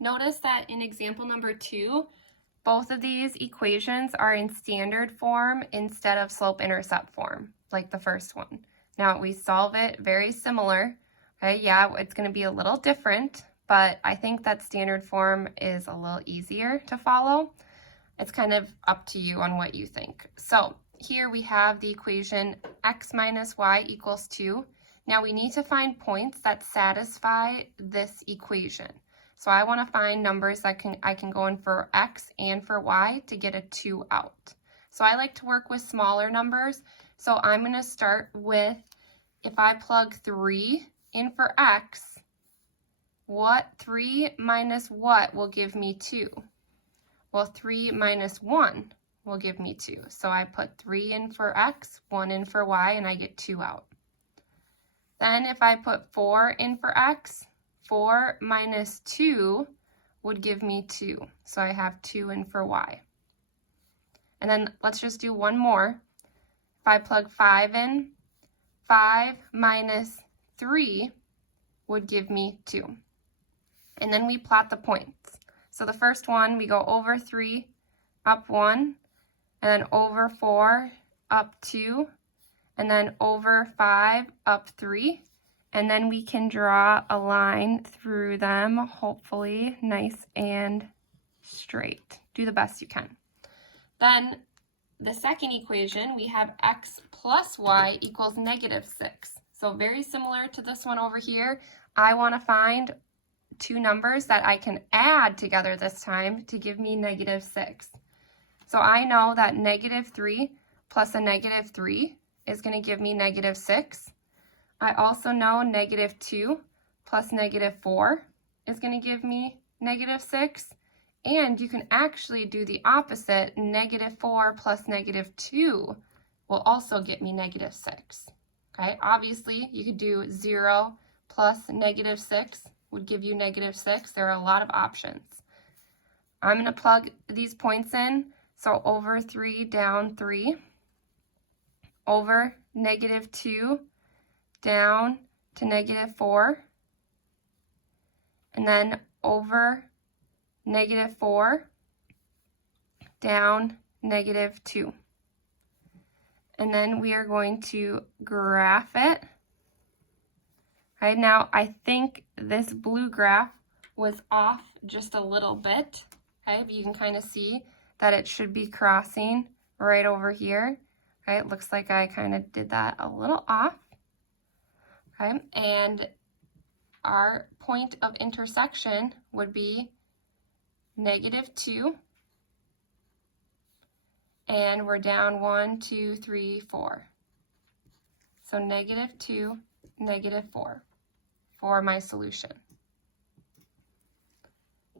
Notice that in example number 2, both of these equations are in standard form instead of slope-intercept form, like the first one. Now we solve it very similar. Okay, yeah, it's going to be a little different, but I think that standard form is a little easier to follow. It's kind of up to you on what you think. So here we have the equation x minus y equals 2. Now we need to find points that satisfy this equation. So I want to find numbers that I can go in for x and for y to get a 2 out. So I like to work with smaller numbers. So I'm going to start with, if I plug 3 in for x, what 3 minus what will give me 2? Well, 3 minus 1 will give me 2. So I put 3 in for x, 1 in for y, and I get 2 out. Then if I put 4 in for x, 4 minus 2 would give me 2. So I have 2 in for y. And then let's just do one more. If I plug 5 in, 5 minus 3 would give me 2. And then we plot the points. So the first one, we go over 3, up 1, and then over 4, up 2, and then over 5, up 3. And then we can draw a line through them, hopefully nice and straight. Do the best you can. Then the second equation, we have x plus y equals negative 6. So very similar to this one over here. I want to find two numbers that I can add together this time to give me negative 6. So I know that negative 3 plus a negative 3 is going to give me negative 6. I also know negative 2 plus negative 4 is going to give me negative 6. And you can actually do the opposite. Negative 4 plus negative 2 will also get me negative 6. Okay, obviously you could do 0 plus negative 6 would give you negative 6. There are a lot of options. I'm going to plug these points in. So over 3, down 3, over negative 2, down to negative 4, and then over negative 4, down negative 2. And then we are going to graph it. Right now, I think this blue graph was off just a little bit. Okay, but you can kind of see that it should be crossing right over here. Okay, it looks like I kind of did that a little off. Okay, and our point of intersection would be negative 2, and we're down 1, 2, 3, 4. So negative 2, negative 4 for my solution.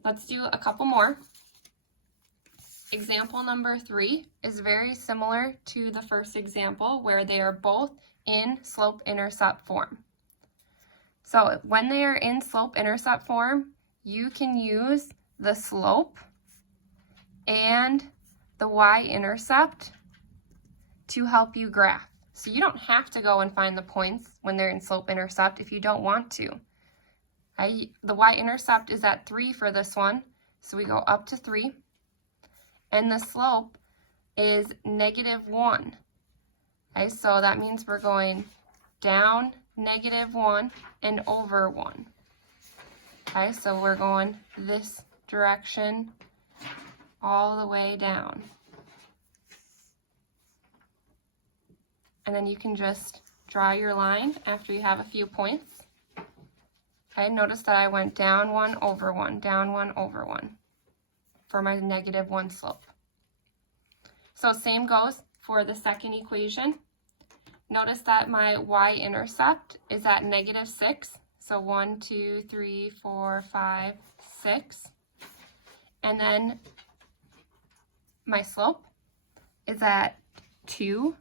Let's do a couple more. Example number 3 is very similar to the first example where they are both in slope-intercept form. So when they are in slope-intercept form, you can use the slope and the y-intercept to help you graph. So you don't have to go and find the points when they're in slope-intercept if you don't want to. The y-intercept is at 3 for this one, so we go up to 3. And the slope is negative 1. Okay, so that means we're going down negative 1 and over 1. Okay, so we're going this direction all the way down. And then you can just draw your line after you have a few points. Okay, notice that I went down 1 over 1, down 1 over 1 for my negative 1 slope. So same goes for the second equation. Notice that my y-intercept is at negative 6. So 1, 2, 3, 4, 5, 6. And then my slope is at 2.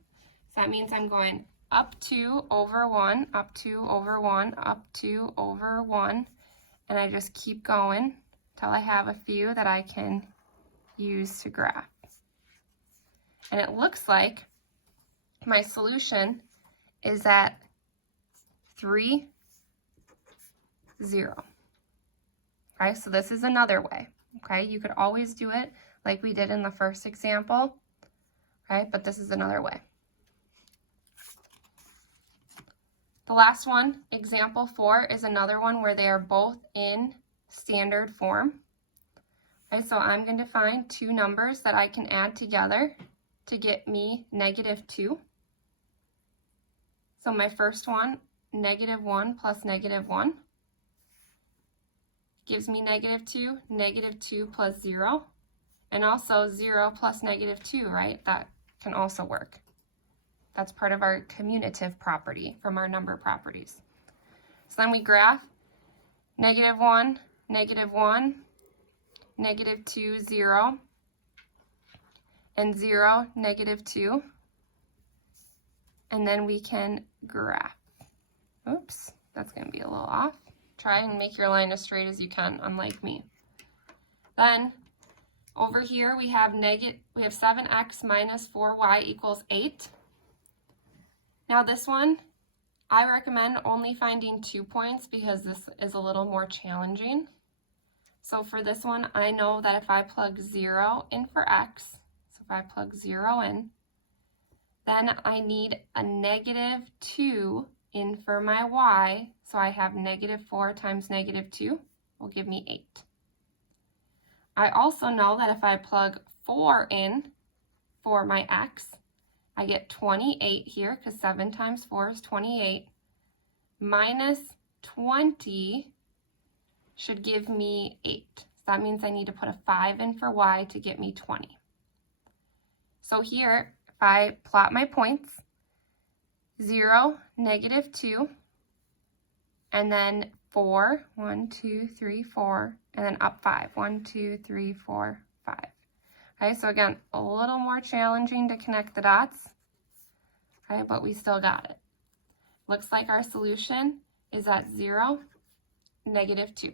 So that means I'm going up 2 over 1, up 2 over 1, up 2 over 1. And I just keep going until I have a few that I can use to graph. And it looks like my solution is at 3, 0. Okay, so this is another way. Okay, you could always do it like we did in the first example, right? But this is another way. The last one, example 4, is another one where they are both in standard form. Okay, so I'm going to find two numbers that I can add together to get me -2. So my first one, -1 plus -1, gives me -2, -2 plus 0, and also 0 plus -2, right? That can also work. That's part of our commutative property from our number properties. So then we graph -1, -1, -2, 0, and 0, -2, and then we can graph. Oops, that's going to be a little off. Try and make your line as straight as you can, unlike me. Then over here we have 7x minus 4y equals 8. Now this one, I recommend only finding 2 points because this is a little more challenging. So for this one, I know that if I plug 0 in for x, so if I plug 0 in, then I need a -2 in for my y, so I have -4 times -2 will give me 8. I also know that if I plug 4 in for my x, I get 28 here, because 7 times 4 is 28, minus 20 should give me 8. So that means I need to put a 5 in for y to get me 20. So here, if I plot my points, 0, -2, and then 4, 1, 2, 3, 4, and then up 5, 1, 2, 3, 4, 5. Okay, so again, a little more challenging to connect the dots, okay, but we still got it. Looks like our solution is at 0, -2.